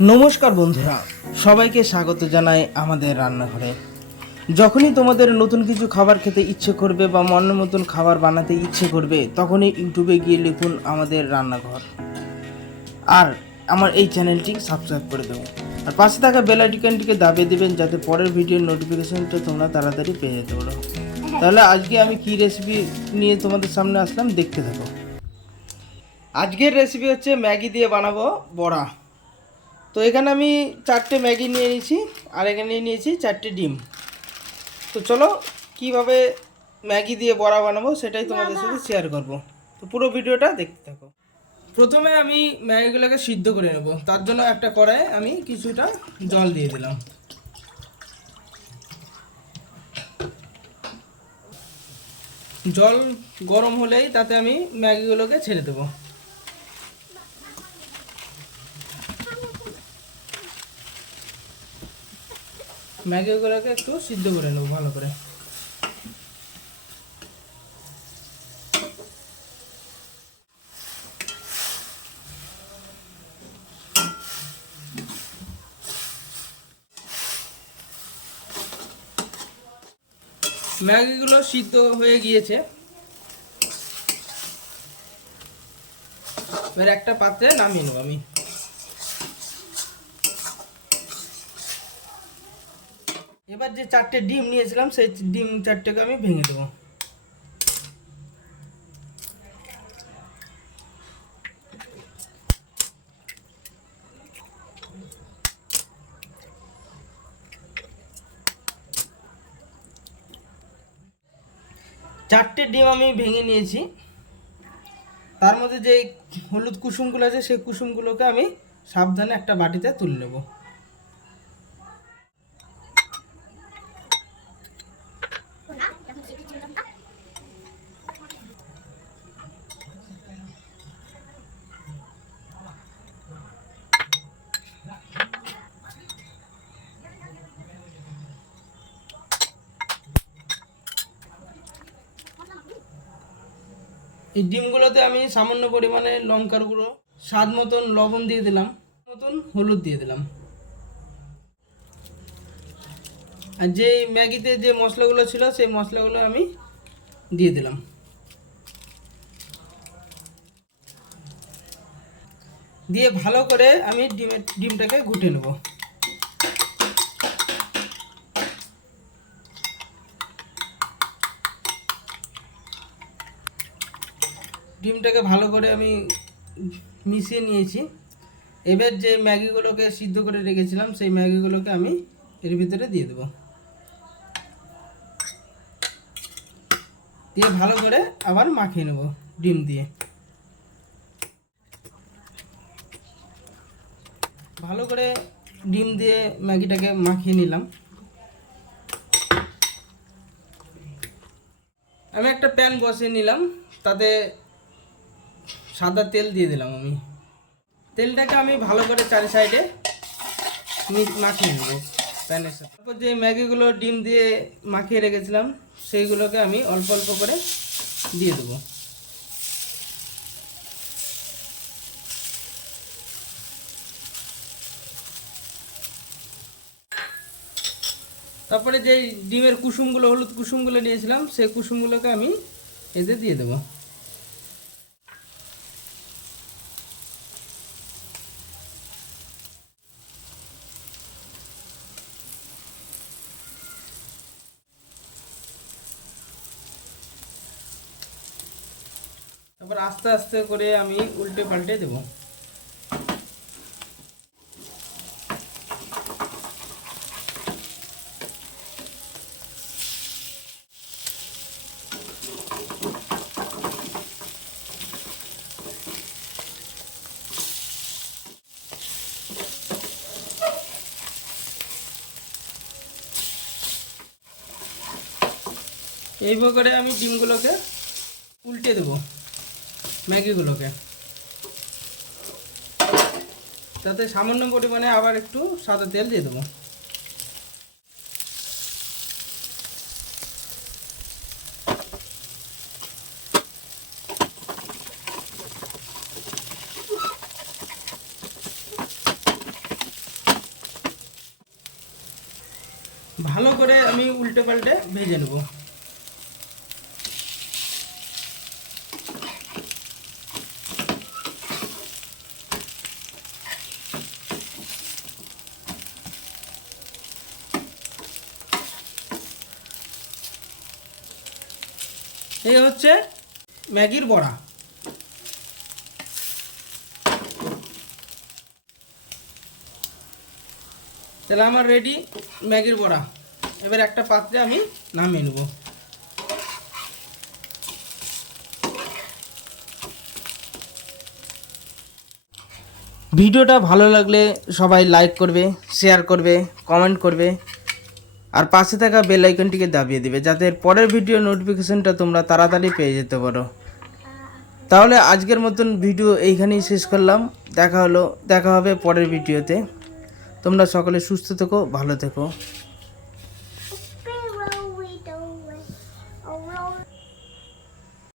নমস্কার বন্ধুরা, সবাইকে স্বাগত জানাই আমাদের রান্নাঘরে। যখনই তোমাদের নতুন কিছু খাবার খেতে ইচ্ছে করবে বা মনের মতন খাবার বানাতে ইচ্ছে করবে, তখনই ইউটিউবে গিয়ে লিখুন আমাদের রান্নাঘর, আর আমার এই চ্যানেলটি সাবস্ক্রাইব করে দেবো, আর পাশে থাকা বেল আইকনটিকে দাবিয়ে দেবেন যাতে পরের ভিডিওর নোটিফিকেশনটা তোমরা তাড়াতাড়ি পেয়ে যেতে পারো। তাহলে আজকে আমি কি রেসিপি নিয়ে তোমাদের সামনে আসলাম, দেখতে থাকো। আজকের রেসিপি হচ্ছে ম্যাগি দিয়ে বানাবো বড়া। তো এখানে আমি 4টে ম্যাগি নিয়ে নিয়েছি, আর এখানে নিয়েছি 4টে ডিম। তো চলো কিভাবে ম্যাগি দিয়ে বড়া বানাবো সেটাই তোমাদের সাথে শেয়ার করব। তো পুরো ভিডিওটা দেখতে থাকো। প্রথমে আমি ম্যাগিগুলোকে সিদ্ধ করে নেব। তার জন্য একটা কড়াইয়ে আমি কিছুটা জল দিয়ে দিলাম। জল গরম হলেই তাতে আমি ম্যাগিগুলোকে ছেড়ে দেবো। ম্যাগিগুলোকে একটু সিদ্ধ করে নেবো ভালো করে। ম্যাগিগুলো সিদ্ধ হয়ে গিয়েছে, এবার একটা পাত্রে নামিয়ে নেব আমি। এবার যে 4টে ডিম নিয়েছিলাম সেই ডিম 4টেকে আমি ভেঙে দেবো। চারটে ডিম আমি ভেঙে নিয়েছি। তার মধ্যে যে হলুদ কুসুমগুলো আছে সেই কুসুমগুলোকে আমি সাবধানে একটা বাটিতে তুলে নেব। এই ডিমগুলোতে আমি সামান্য পরিমাণে লঙ্কার গুঁড়ো, স্বাদ মতন লবণ দিয়ে দিলাম, মতন হলুদ দিয়ে দিলাম, আর যে ম্যাগিতে যে মশলাগুলো ছিল সেই মশলাগুলো আমি দিয়ে দিলাম। দিয়ে ভালো করে আমি ডিমটাকে ঘুটে নেব। ডিমটাকে ভালো করে আমি মিশিয়ে নিয়েছি। এবার যে ম্যাগিগুলোকে সিদ্ধ করে রেখেছিলাম সেই ম্যাগিগুলোকে আমি এর ভিতরে দিয়ে দেবো। দিয়ে ভালো করে আবার মাখিয়ে নেব ডিম দিয়ে। ভালো করে ডিম দিয়ে ম্যাগিটাকে মাখিয়ে নিলাম। আমি একটা প্যান বসিয়ে নিলাম, তাতে সাদা তেল দিয়ে দিলাম আমি। তেলটাকে আমি ভালো করে চারি সাইডে মাখিয়ে নেব প্যানের সাথে। তারপর যে ম্যাগিগুলো ডিম দিয়ে মাখিয়ে রেখেছিলাম সেইগুলোকে আমি অল্প অল্প করে দিয়ে দেবো। তারপরে যে ডিমের কুসুমগুলো, হলুদ কুসুমগুলো নিয়েছিলাম সেই কুসুমগুলোকে আমি এতে দিয়ে দেবো। তারপর আস্তে আস্তে করে আমি উল্টে পাল্টে দেবো। এইভাবে করে আমি ডিমগুলোকে উল্টে দেবো ম্যাগিগুলোকে, তাতে সামান্য পরিমাণে আবার একটু সাদা তেল দিয়ে দেবো। ভালো করে আমি উল্টে পাল্টে ভেজে নেব। এই হচ্ছে ম্যাগির বড়া। তাহলে আমার রেডি ম্যাগির বড়া। এবার একটা পাত্রে আমি নামিয়ে নেব। ভিডিওটা ভালো লাগলে সবাই লাইক করবে, শেয়ার করবে, কমেন্ট করবে আর পাশে থাকা বেল আইকনটিকে দাবিয়ে দেবে যাতে পরের ভিডিও নোটিফিকেশনটা তোমরা তাড়াতাড়ি পেয়ে যেতে পারো। তাহলে আজকের মতন ভিডিও এইখানেই শেষ করলাম। দেখা হবে পরের ভিডিওতে। তোমরা সকলে সুস্থ থেকো, ভালো থেকো।